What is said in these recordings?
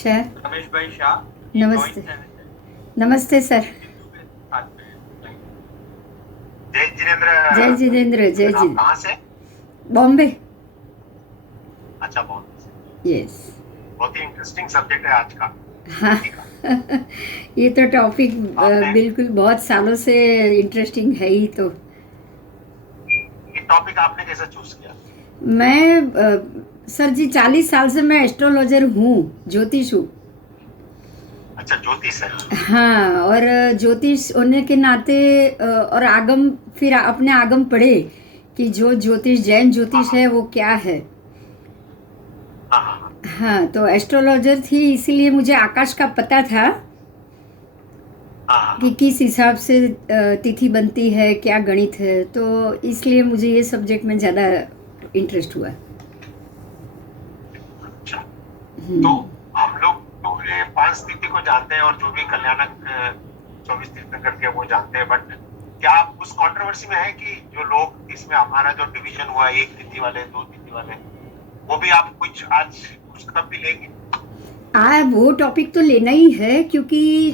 अच्छा। रमेश भाई शाह ये नमस्ते। जॉइंट चैनल है नमस्ते सर। हिंदू के साथ में। जय जिनेन्द्र। जय जितेंद्र, जय जी। आप कहाँ से? बॉम्बे। अच्छा, बहुत से। यस। बहुत ही इंटरेस्टिंग सब्जेक्ट है आज का, हाँ। हिंदी का। ये तो टॉपिक आपने बिल्कुल बहुत सालों से इंटरेस्टिंग है ही तो। ये टॉपिक आपने कैसे चूज किया? मैं सर जी 40 साल से मैं एस्ट्रोलॉजर हूँ, ज्योतिष हूँ। अच्छा, ज्योतिष है। हाँ, और ज्योतिष होने के नाते और आगम, फिर अपने आगम पढ़े कि जो ज्योतिष, जैन हाँ ज्योतिष हाँ है वो क्या है। हाँ हाँ हाँ हाँ, तो एस्ट्रोलॉजर थी इसीलिए मुझे आकाश का पता था हाँ हाँ कि हाँ। किस हिसाब से तिथि बनती है, क्या गणित है, तो इसलिए मुझे ये सब्जेक्ट में ज़्यादा इंटरेस्ट हुआ। अच्छा, तो हम लोग तो ये पांच तिथि को जानते हैं और जो भी कल्याणक 24 तीर्थंकर के वो जानते हैं, बट क्या आप उस कंट्रोवर्सी में है कि जो लोग इसमें हमारा जो डिवीजन हुआ, एक तिथि वाले, दो तिथि वाले, वो भी आप कुछ आज उसका भी लेंगे? वो टॉपिक तो लेना ही है क्योंकि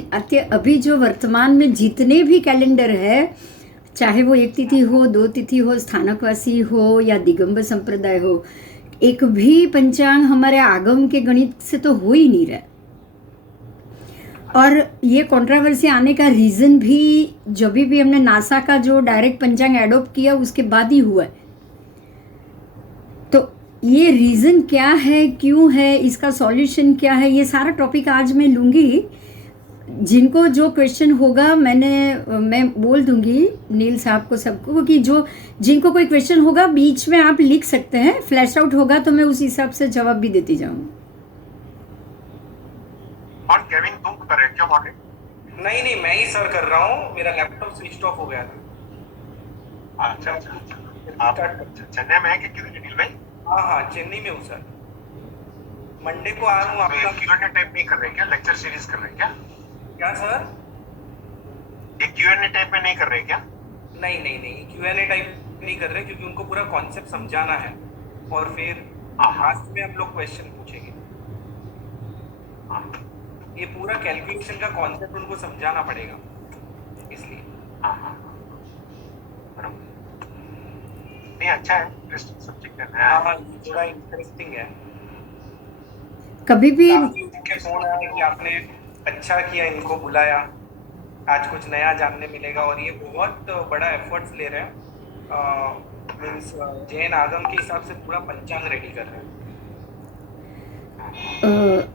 अभी जो वर्तमान में जितने भी कैलेंडर है, चाहे वो एक तिथि हो, दो तिथि हो, स्थानकवासी हो या दिगंबर संप्रदाय हो, एक भी पंचांग हमारे आगम के गणित से तो हो ही नहीं रहा। और ये कंट्रोवर्सी आने का रीज़न भी जब भी हमने नासा का जो डायरेक्ट पंचांग एडोप्ट किया उसके बाद ही हुआ है। तो ये रीज़न क्या है, क्यों है, इसका सॉल्यूशन क्या है, ये सारा टॉपिक आज मैं लूँगी। जिनको जो क्वेश्चन होगा मैं बोल दूंगी नील साहब को, सबको, कि जो जिनको कोई क्वेश्चन होगा बीच में आप लिख सकते हैं, फ्लैश आउट होगा तो मैं उस हिसाब से जवाब भी देती जाऊँगी। और केविन, तुम कर रहे हो क्या मॉडरेट? नहीं नहीं, मैं ही सर कर रहा हूँ। मेरा लैपटॉप स्विच ऑफ हो गया था। अच्छा मैं अच्छा आपको अच्छा। आप रिस्टार्ट कर। अच्छा, चेन्नई में है कि किधर, नील भाई? हाँ हाँ, चेन्नई में हूँ सर। मंडे को आया अच्छा, हूँ तो ये आपका। Q&A टाइप नहीं कर रहे क्या? लेक्चर सीरीज कर रहे हैं क्या? क्या सर? ये Q&A टाइप में नहीं कर रहे क्या? नहीं नहीं नहीं, Q&A टाइप नहीं कर रहे क्योंकि उनको पूरा कॉन्सेप्ट समझाना है और फिर हाँ हाँ लास्ट में हम लोग क्वेश्चन पूछेंगे। हाँ ये पूरा कैलकुलेशन का कॉन्सेप्ट उनको समझाना पड़ेगा, इसलिए। हाँ हाँ हाँ, बराबर। नहीं, अच्छा है, इंटरेस्टिंग सब्जेक्ट है, नया हाँ है। हाँ, ये थोड़ा इंटरेस्टिंग है। कभी भी काफी उनके फोन आया कि आपने अच्छा किया इनको बुलाया, आज कुछ नया जानने मिलेगा। और ये बहुत बड़ा एफर्ट्स ले रहे हैं, मीन्स जैन आगम के हिसाब से पूरा पंचांग रेडी कर रहे हैं।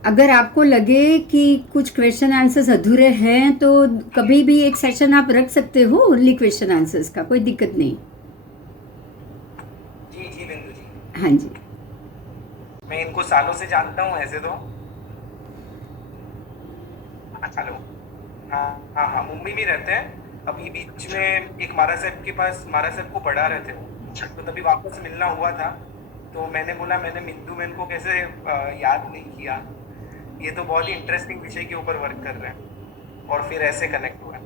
अगर आपको लगे कि कुछ क्वेश्चन आंसर्स अधूरे हैं तो कभी भी एक सेशन आप रख सकते हो ओनली क्वेश्चन आंसर्स का, कोई दिक्कत नहीं। जी जी बिंदु जी, हाँ जी। मैं इनको सालों से जानता हूँ ऐसे तो। अच्छा। हेलो। हाँ हाँ हाँ, मुंबई में रहते हैं। अभी बीच में एक मारा साहब के पास, मारा साहब को पढ़ा रहे थे वो, अच्छा तो तभी वापस मिलना हुआ था। तो मैंने बोला मैंने मिंदू मैन को कैसे याद नहीं किया। ये तो बहुत ही इंटरेस्टिंग विषय के ऊपर वर्क कर रहे हैं और फिर ऐसे कनेक्ट हुआ।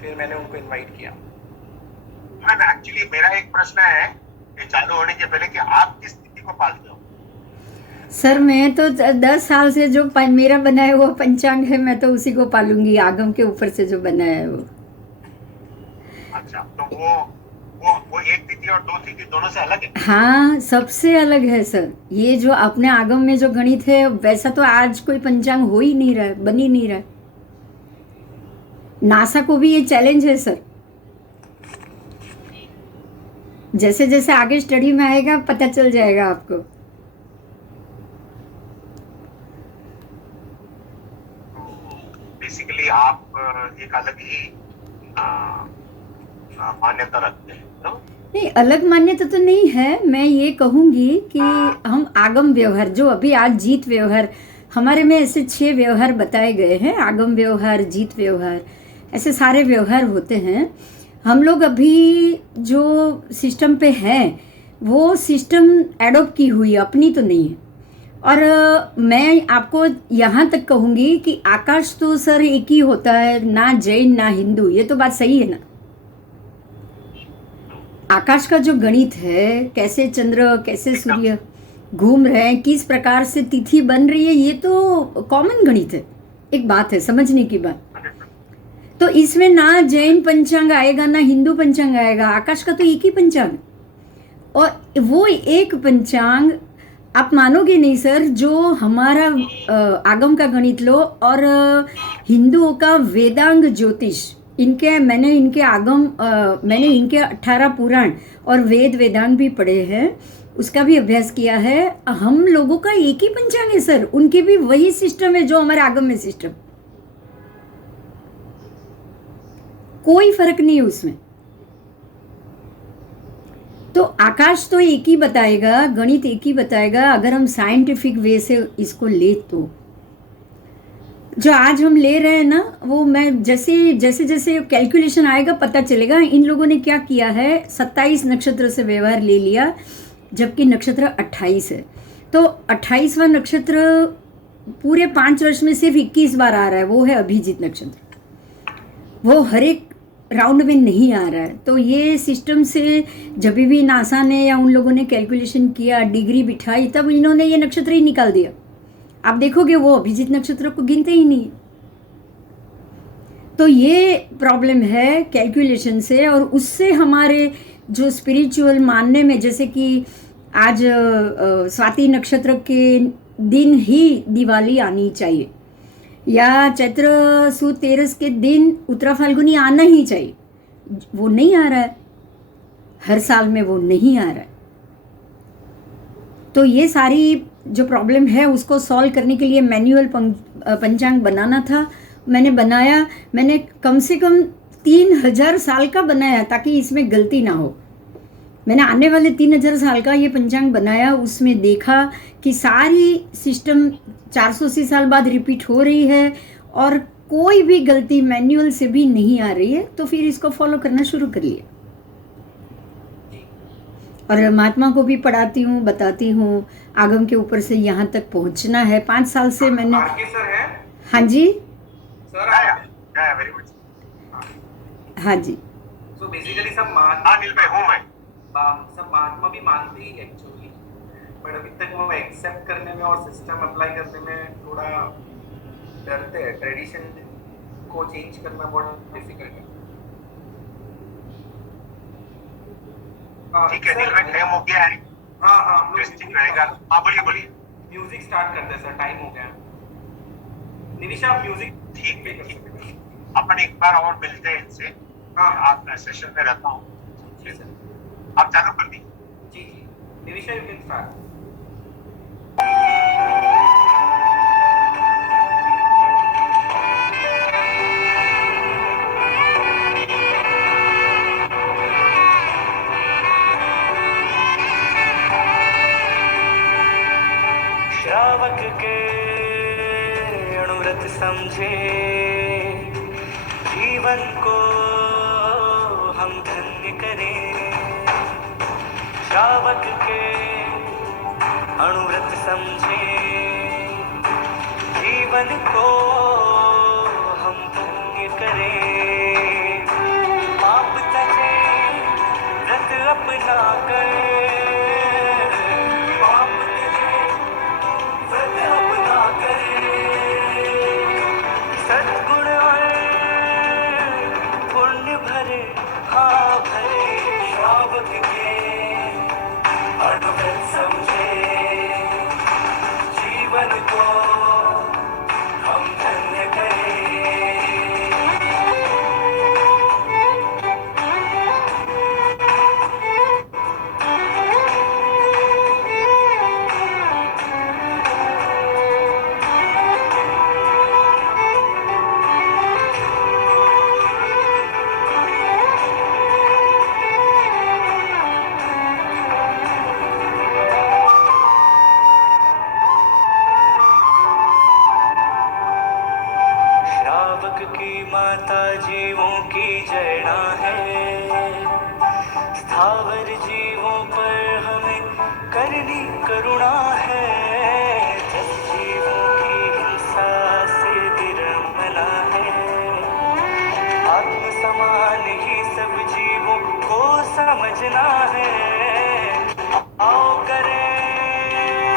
फिर मैंने उनको इनवाइट किया। मैम, एक्चुअली मेरा एक प्रश्न है ये चालू होने के पहले कि आप किस तिथि को पालते हो? सर मैं तो 10 साल से जो मेरा बनाया हुआ पंचांग है मैं तो उसी को पालूंगी, आगम के ऊपर से जो बनाया है वो। अच्छा, तो वो एक तिथि और दो तिथि दोनों से अलग है? हाँ, सबसे अलग है सर। ये जो अपने आगम में जो गणित है वैसा तो आज कोई पंचांग हो ही नहीं रहा है, बन ही नहीं रहा है। नासा को भी ये चैलेंज है सर। जैसे जैसे आगे स्टडी में आएगा पता चल जाएगा आपको। तो बेसिकली आप एक अलग ही मान्यता रखते हैं, तो? नहीं, अलग मान्यता तो नहीं है। मैं ये कहूँगी कि हम आगम व्यवहार जो अभी आज जीत व्यवहार, हमारे में ऐसे 6 व्यवहार बताए गए हैं, आगम व्यवहार, जीत व्यवहार, ऐसे सारे व्यवहार होते हैं। हम लोग अभी जो सिस्टम पे हैं वो सिस्टम एडोप्ट की हुई, अपनी तो नहीं है। और मैं आपको यहाँ तक कहूँगी कि आकाश तो सर एक ही होता है, ना जैन ना हिंदू, ये तो बात सही है ना। आकाश का जो गणित है, कैसे चंद्र, कैसे एकदम सूर्य, घूम रहे हैं, किस प्रकार से तिथि बन रही है, ये तो कॉमन गणित है, एक बात है समझने की बात। तो इसमें ना जैन पंचांग आएगा ना हिंदू पंचांग आएगा, आकाश का तो एक ही पंचांग, और वो एक पंचांग आप मानोगे नहीं सर, जो हमारा आगम का गणित लो और हिंदुओं का वेदांग ज्योतिष, मैंने इनके 18 पुराण और वेदांग भी पढ़े हैं, उसका भी अभ्यास किया है। हम लोगों का एक ही पंचांग है सर, उनके भी वही सिस्टम है जो हमारे आगम में सिस्टम, कोई फर्क नहीं है उसमें। तो आकाश तो एक ही बताएगा, गणित एक ही बताएगा, अगर हम साइंटिफिक वे से इसको ले तो। जो आज हम ले रहे हैं ना, वो मैं जैसे जैसे कैलकुलेशन आएगा पता चलेगा। इन लोगों ने क्या किया है, 27 नक्षत्र से व्यवहार ले लिया, जबकि नक्षत्र 28 है। तो 28वां नक्षत्र पूरे 5 वर्ष में सिर्फ 21 बार आ रहा है, वो है अभिजीत नक्षत्र, वो हर एक राउंड में नहीं आ रहा है। तो ये सिस्टम से जब भी नासा ने या उन लोगों ने कैलकुलेशन किया, डिग्री बिठाई, तब इन्होंने ये नक्षत्र ही निकाल दिया। आप देखोगे वो अभिजीत नक्षत्र को गिनते ही नहीं। तो ये प्रॉब्लम है कैलकुलेशन से, और उससे हमारे जो स्पिरिचुअल मानने में, जैसे कि आज स्वाति नक्षत्र के दिन ही दिवाली आनी चाहिए, या चैत्र सुद तेरस के दिन उत्तरा फाल्गुनी आना ही चाहिए, वो नहीं आ रहा है, हर साल में वो नहीं आ रहा है। तो ये सारी जो प्रॉब्लम है उसको सॉल्व करने के लिए मैनुअल पंचांग बनाना था, मैंने बनाया। मैंने कम से कम 3000 साल का बनाया ताकि इसमें गलती ना हो। मैंने आने वाले 3000 साल का ये पंचांग बनाया, उसमें देखा कि सारी सिस्टम 480 साल बाद रिपीट हो रही है और कोई भी गलती मैनुअल से भी नहीं आ रही है। तो फिर इसको फॉलो करना शुरू कर लिया, और महात्मा को भी पढ़ाती हूँ, बताती हूँ, आगम के ऊपर से यहाँ तक पहुँचना है। 5 साल से मैंने। सर है? हाँ जी सर वेरी गुड। हाँ जी। सो बेसिकली सब महात्मा भी मानते ही एक्चुअली, बट अभी तक वो एक्सेप्ट करने में और सिस्टम अप्लाई करने में थोड़ा डरते हैं। ट्रेडिशन को चेंज करना बहुत डिफिकल्ट है। ठीक है, दिल में टाइम हो गया है। हाँ इंटरेस्टिंग रहेगा। हाँ बोलिए। म्यूजिक स्टार्ट करते हैं सर, टाइम हो गया। निविशा म्यूजिक ठीक है, अपन एक बार और मिलते हैं इनसे। हाँ, आप सेशन में रहता हूँ, आप चालू कर दी। जी निविशा यू कैन स्टार्ट। श्रावक के अणुव्रत समझे, जीवन को हम धन्य करें। श्रावक के अणुव्रत समझे, जीवन को हम धन्य करें। पाप तजे व्रत अपना कर, सद्गुण और पुण्य भरे, हाँ भरे। श्रावक के अणुव्रत समझे, जीवन को हम धन्य करें। श्रावक की माता जीवों की जड़ा है, स्थावर जीवों पर हमें करनी करुणा है। जब जीवों की हिंसा से विरमना है, आत्म समान ही सब जीवों को समझना है। आओ करें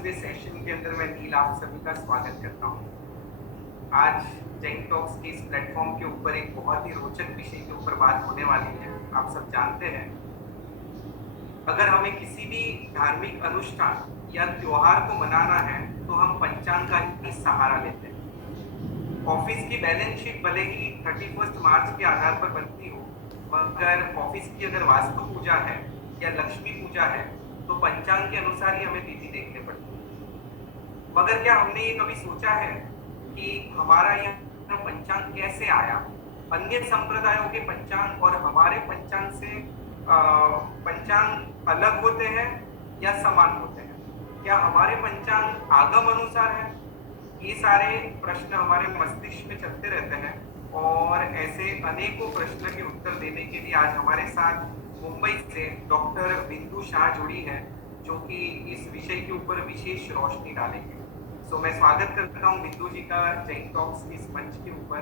22वें सेशन के अंदर मैं नील आप सभी का स्वागत करता हूँ। आज जैन टॉक्स के इस प्लेटफॉर्म के ऊपर एक बहुत ही रोचक विषय के ऊपर बात होने वाली है। आप सब जानते हैं, अगर हमें किसी भी धार्मिक अनुष्ठान या त्योहार को मनाना है तो हम पंचांग का ही सहारा लेते हैं। ऑफिस की बैलेंस शीट भले ही 31 मार्च के आधार पर बनती हो, मगर ऑफिस की अगर वास्तु पूजा है या लक्ष्मी पूजा है तो पंचांग के अनुसार ही हमें तिथि देखने पड़ती है। मगर क्या हमने ये कभी सोचा है कि हमारा यह पंचांग कैसे आया? अन्य संप्रदायों के पंचांग और हमारे पंचांग से पंचांग अलग होते हैं या समान होते हैं? क्या हमारे पंचांग आगम अनुसार है? ये सारे प्रश्न हमारे मस्तिष्क में चलते रहते हैं और ऐसे अनेकों प्रश्न के उत्तर देने के लिए आज हमारे साथ मुंबई से डॉक्टर बिंदु शाह जुड़ी है, जो कि इस विषय के ऊपर विशेष रोशनी डालेंगे। सो मैं स्वागत करता हूँ बिंदु जी का जैन टॉक्स इस मंच के ऊपर।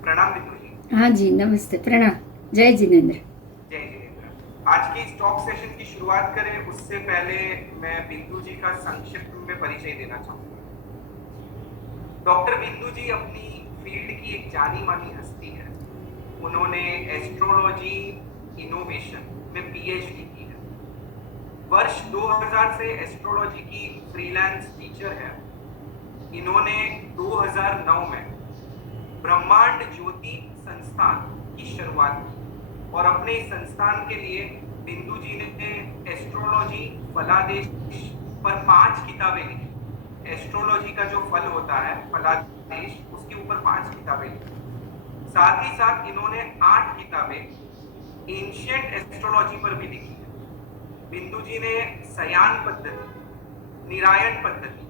प्रणाम बिंदु जी। हाँ जी, नमस्ते, प्रणाम। जय जिनेंद्र। जय जिनेंद्र। आज के इस टॉक सेशन की शुरुआत करें उससे पहले मैं बिंदु जी का संक्षिप्त में परिचय देना चाहूँगा। डॉक्टर बिंदु जी अपनी फील्ड की एक जानी मानी हस्ती है। उन्होंने एस्ट्रोलॉजी इनोवेशन में पीएचडी की है। वर्ष 2000 से एस्ट्रोलॉजी की फ्रीलांस टीचर है। इन्होंने 2009 में ब्रह्मांड ज्योति संस्थान की शुरुआत की और अपने इस संस्थान के लिए बिंदु जी ने एस्ट्रोलॉजी फलादेश पर 5 किताबें लिखी। एस्ट्रोलॉजी का जो फल होता है फलादेश, उसके ऊपर 5 किताबें लिखी। साथ ही साथ इन्होंने 8 किताबें एंशिएंट एस्ट्रोलॉजी पर भी लिखी है। बिंदु जी ने सयान पद्धति, निरायण पद्धति,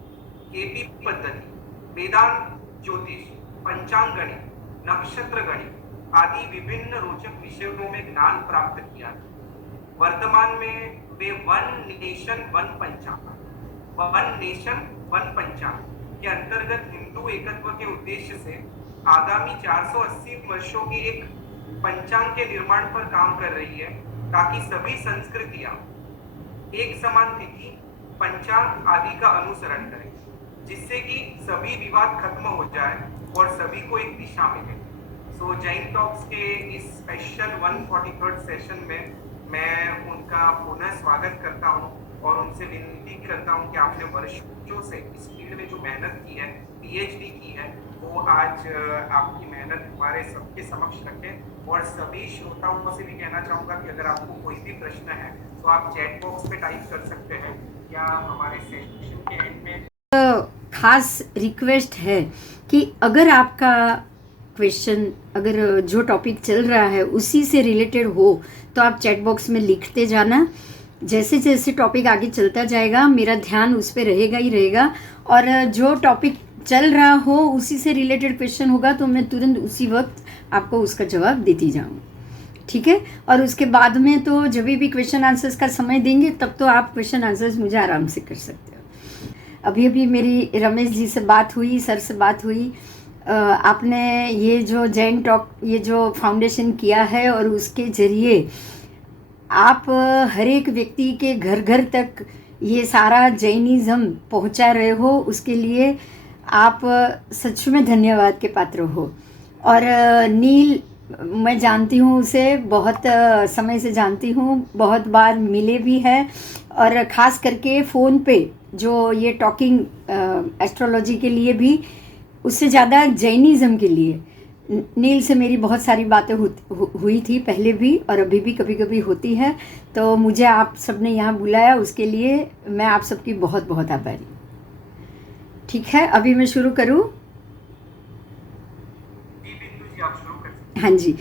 केपी पद्धति, वेदांत ज्योतिष, पंचांग गणित, नक्षत्र गणित आदि विभिन्न रोचक विषयों में ज्ञान प्राप्त किया है। वर्तमान में वे वन नेशन वन पंचांग के अंतर्गत हिंदू एकत्व के उद्देश्य से आगामी 480 वर्षों की एक पंचांग के निर्माण पर काम कर रही है, ताकि सभी संस्कृतियां एक समान तिथि, पंचांग आदि का अनुसरण करें, जिससे कि सभी विवाद खत्म हो जाए और सभी को एक दिशा मिले। सो जैन टॉक्स के इस स्पेशल 143rd सेशन में मैं उनका पुनः स्वागत करता हूं और उनसे विनती करता हूं कि आपने वर्षों से इस फील्ड में जो मेहनत की है, पीएचडी की है, वो आज आपकी मेहनत हमारे सबके समक्ष रखें। और सभी श्रोताओं से भी कहना चाहूँगा कि अगर आपको कोई भी प्रश्न है तो आप चैट बॉक्स में टाइप कर सकते हैं या हमारे सेशन के एंड में। खास रिक्वेस्ट है कि अगर आपका क्वेश्चन, अगर जो टॉपिक चल रहा है उसी से रिलेटेड हो तो आप चैट बॉक्स में लिखते जाना। जैसे जैसे टॉपिक आगे चलता जाएगा मेरा ध्यान उस पर रहेगा ही रहेगा, और जो टॉपिक चल रहा हो उसी से रिलेटेड क्वेश्चन होगा तो मैं तुरंत उसी वक्त आपको उसका जवाब देती जाऊँगी, ठीक है? और उसके बाद में तो जब भी क्वेश्चन आंसर्स का समय देंगे तब तो आप क्वेश्चन आंसर्स मुझे आराम से कर सकते हो। अभी अभी मेरी रमेश जी से बात हुई, सर से बात हुई। आपने ये जो जैन टॉक, ये जो फाउंडेशन किया है और उसके ज़रिए आप हर एक व्यक्ति के घर घर तक ये सारा जैनिज़्म पहुंचा रहे हो, उसके लिए आप सच में धन्यवाद के पात्र हो। और नील, मैं जानती हूँ उसे, बहुत समय से जानती हूँ, बहुत बार मिले भी है, और ख़ास करके फ़ोन पे जो ये टॉकिंग एस्ट्रोलॉजी के लिए भी, उससे ज़्यादा जैनिज़्म के लिए नील से मेरी बहुत सारी बातें हुई थी पहले भी और अभी भी कभी कभी होती है। तो मुझे आप सब ने यहाँ बुलाया, उसके लिए मैं आप सबकी बहुत बहुत आभारी। ठीक है, अभी मैं शुरू करूँ? हाँ जी।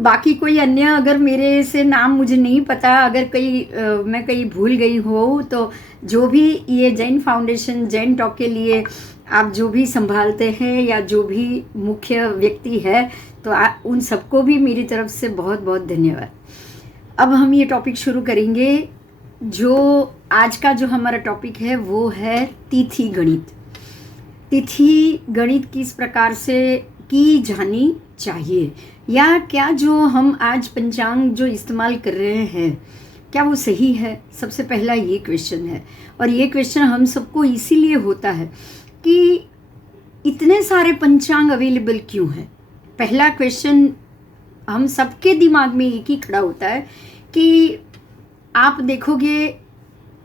बाकी कोई अन्य, अगर मेरे से नाम मुझे नहीं पता, अगर मैं कहीं भूल गई हो, तो जो भी ये जैन फाउंडेशन, जैन टॉक के लिए आप जो भी संभालते हैं या जो भी मुख्य व्यक्ति है, तो उन सबको भी मेरी तरफ से बहुत बहुत धन्यवाद। अब हम ये टॉपिक शुरू करेंगे। जो आज का जो हमारा टॉपिक है वो है तिथि गणित। तिथि गणित किस प्रकार से की जानी चाहिए, या क्या जो हम आज पंचांग जो इस्तेमाल कर रहे हैं क्या वो सही है? सबसे पहला ये क्वेश्चन है। और ये क्वेश्चन हम सबको इसीलिए होता है कि इतने सारे पंचांग अवेलेबल क्यों हैं। पहला क्वेश्चन हम सबके दिमाग में एक ही खड़ा होता है कि आप देखोगे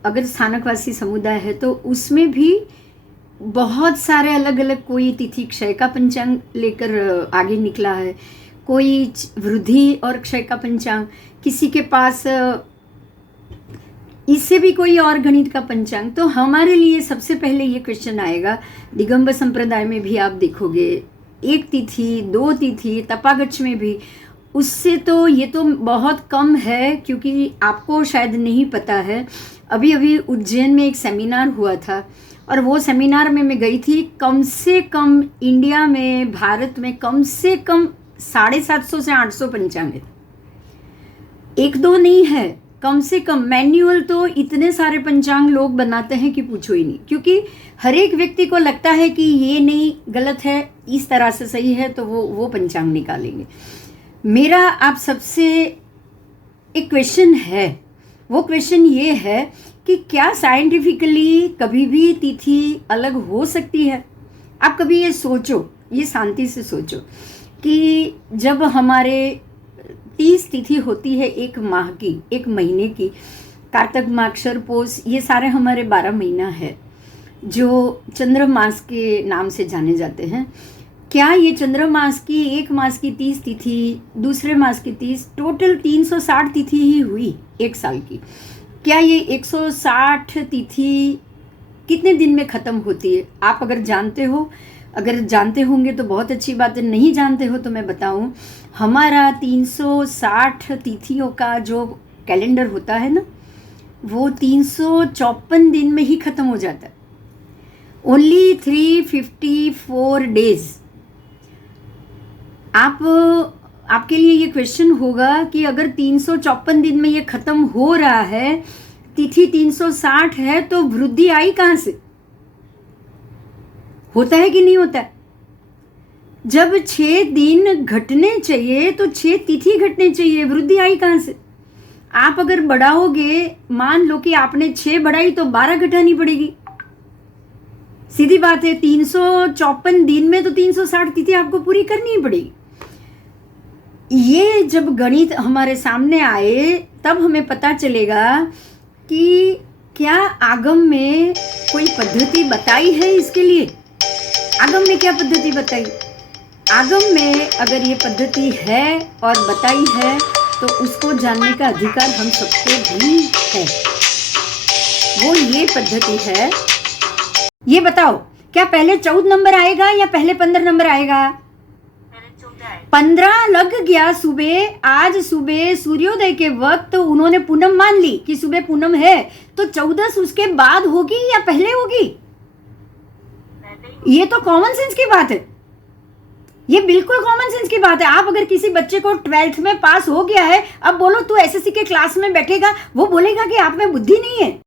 अगर स्थानकवासी समुदाय है तो उसमें भी बहुत सारे अलग अलग, कोई तिथि क्षय का पंचांग लेकर आगे निकला है, कोई वृद्धि और क्षय का पंचांग, किसी के पास इससे भी कोई और गणित का पंचांग। तो हमारे लिए सबसे पहले ये क्वेश्चन आएगा, दिगंबर संप्रदाय में भी आप देखोगे 1 तिथि 2 तिथि, तपागच्छ में भी, उससे तो ये तो बहुत कम है। क्योंकि आपको शायद नहीं पता है, अभी अभी उज्जैन में एक सेमिनार हुआ था और वो सेमिनार में मैं गई थी। कम से कम इंडिया में, भारत में कम से कम 750 से 800 पंचांग है, 1-2 नहीं है, कम से कम। मैन्युअल तो इतने सारे पंचांग लोग बनाते हैं कि पूछो ही नहीं, क्योंकि हर एक व्यक्ति को लगता है कि ये नहीं, गलत है, इस तरह से सही है, तो वो पंचांग निकालेंगे। मेरा आप सबसे एक क्वेश्चन है, वो क्वेश्चन ये है कि क्या साइंटिफिकली कभी भी तिथि अलग हो सकती है? आप कभी ये सोचो, ये शांति से सोचो कि जब हमारे 30 तिथि होती है एक माह की, एक महीने की, कार्तिक माक्षर पोष, ये सारे हमारे 12 महीना है जो चंद्र मास के नाम से जाने जाते हैं। क्या ये चंद्र मास की, एक मास की 30 तिथि, दूसरे मास की 30, टोटल 360 तिथि ही हुई एक साल की। क्या ये 160 तिथि कितने दिन में ख़त्म होती है? आप अगर जानते हो, अगर जानते होंगे तो बहुत अच्छी बात है, नहीं जानते हो तो मैं बताऊं, हमारा 360 तिथियों का जो कैलेंडर होता है ना, वो 354 दिन में ही ख़त्म हो जाता है। Only 354 days. आपके लिए ये क्वेश्चन होगा कि अगर 354 दिन में ये ख़त्म हो रहा है, तिथि 360 है, तो वृद्धि आई कहाँ से? होता है कि नहीं होता है? जब 6 दिन घटने चाहिए तो 6 तिथि घटने चाहिए, वृद्धि आई कहाँ से? आप अगर बढ़ाओगे, मान लो कि आपने 6 बढ़ाई तो 12 घटानी पड़ेगी, सीधी बात है। 354 दिन में तो 360 तिथि आपको पूरी करनी ही पड़ेगी। ये जब गणित हमारे सामने आए तब हमें पता चलेगा कि क्या आगम में कोई पद्धति बताई है इसके लिए। आगम में क्या पद्धति बताई? आगम में अगर ये पद्धति है और बताई है तो उसको जानने का अधिकार हम सबको भी है। वो ये पद्धति है। ये बताओ, क्या पहले 14 नंबर आएगा या पहले 15 नंबर आएगा? 15 लग गया सुबह। आज सुबह सूर्योदय के वक्त उन्होंने पूनम मान ली कि सुबह पूनम है, तो 14 उसके बाद होगी या पहले होगी? ये तो कॉमन सेंस की बात है, ये बिल्कुल कॉमन सेंस की बात है। आप अगर किसी बच्चे को 12th में पास हो गया है, अब बोलो तू एसएससी के क्लास में बैठेगा, वो बोलेगा कि आप में बुद्धि नहीं है।